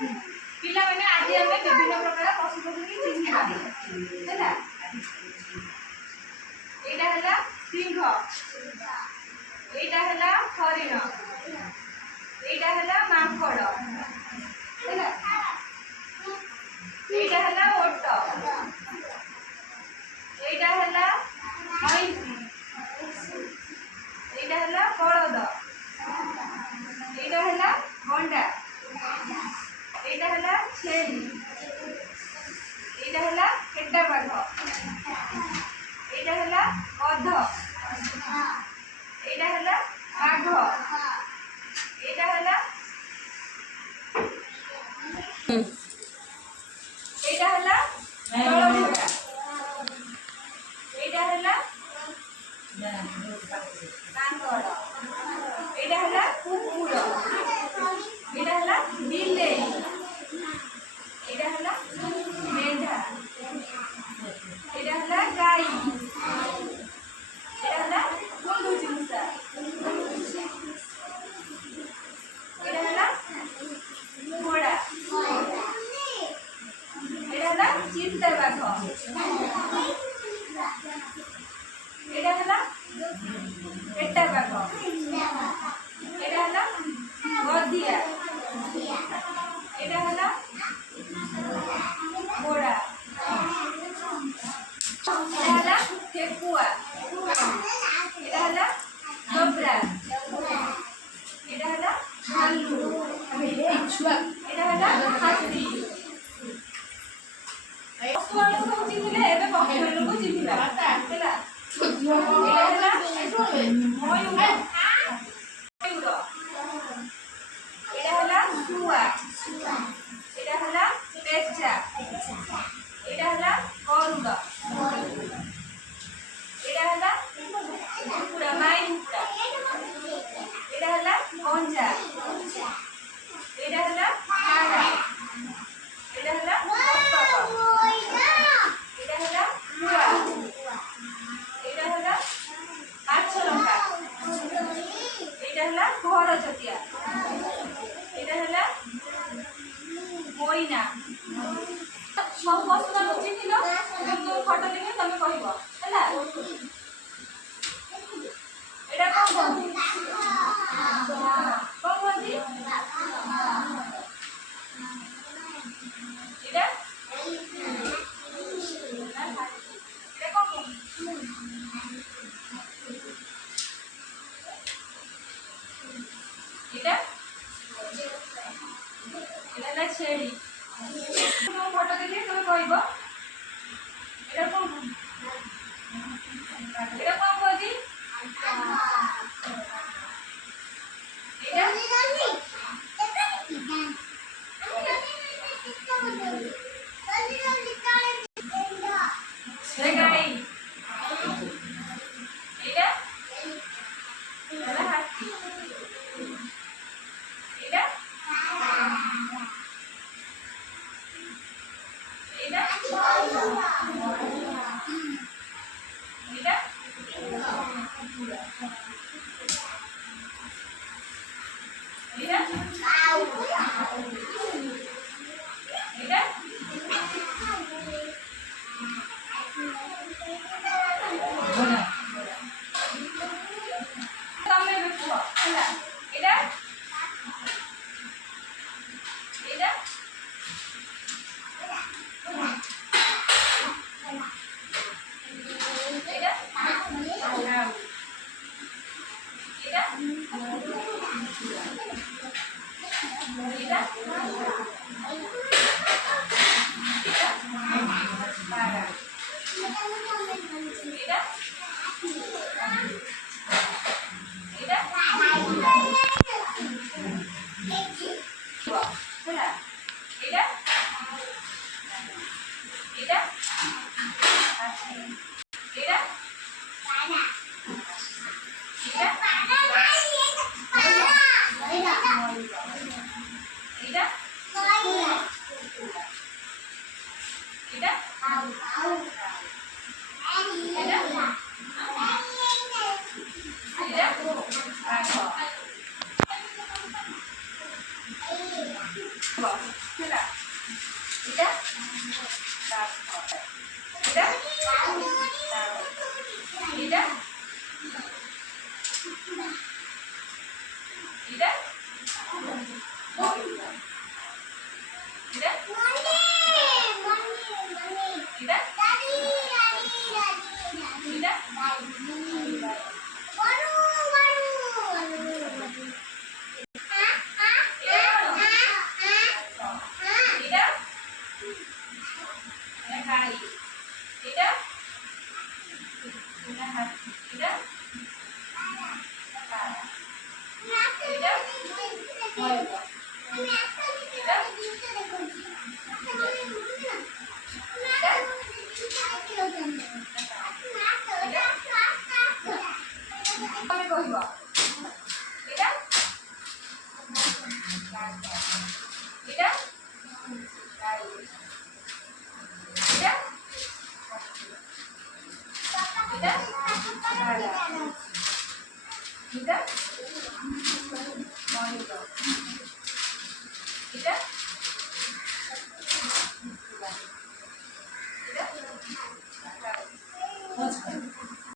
पिला माने आज हम विभिन्न प्रकार पशु पक्षी की चिन्हिबा हैला एटा हला सिंह एटा हला हरिण एटा हला माकड़ हैला एटा हला ओट एटा हला भैंसी एटा हला बलद एटा हला गंडा एटा हला छेली एटा हला केटा बाघ एटा हला गध एटा हला बाघ एटा हला एटा हला जलघोड़ा एटा हला कांगड़ एटा हला कुकुर एटा हला बिलेई एटा हला मेढा एटा हला गाई एटा हला गुंडुचिमुसा एटा हला घोड़ा एटा हला चित्तबाघ एटा हला केटा बाघ एटा हला गधिया एटा हला घोड़ा एटा हला ठेकुआ एटा हला जबरा एटा हला भालू एटा हला हाथी पशुମାନଙ୍କୁ ସବୁ ଚିହ୍ନିଲେ ଏବେ ପକ୍ଷୀମାନଙ୍କୁ ଚିହ୍ନିବା ହେଲା ଏଟା ହେଲା ମୟୂର ଏଟା ହେଲା ଶୁଆ ଏଟା ହେଲା ପେଚା ଏଟା ହେଲା ଗରୁଡ ଏଟା ହେଲା କୁକୁଡ଼ା ମାଇ କୁକୁଡ଼ା ଏଟା ହେଲା ଗଞ୍ଜା ଏଟା ହେଲା ପାରା ଏଟା ହେଲା ବତକ ଏଟା ହେଲା କୁଆ ଏଟା ହେଲା କାଛଲଙ୍କା ଏଟା ହେଲା ଘର ଚଟିଆ ଏଟା ହେଲା ମଇନା ସବୁ ପଶୁମାନଙ୍କୁ ଚିହ୍ନିଲ କିନ୍ତୁ ଫଟୋ ଦେଖି ତମେ କହିବ ହେଲା ଏଟା କଣ କହନ୍ତି କଣ କହନ୍ତି ଏଟା एटा एटा छेली फोटो देखिए तुम कहब एटा कौन कहती সেটা এটা এটা এটা এটা এটা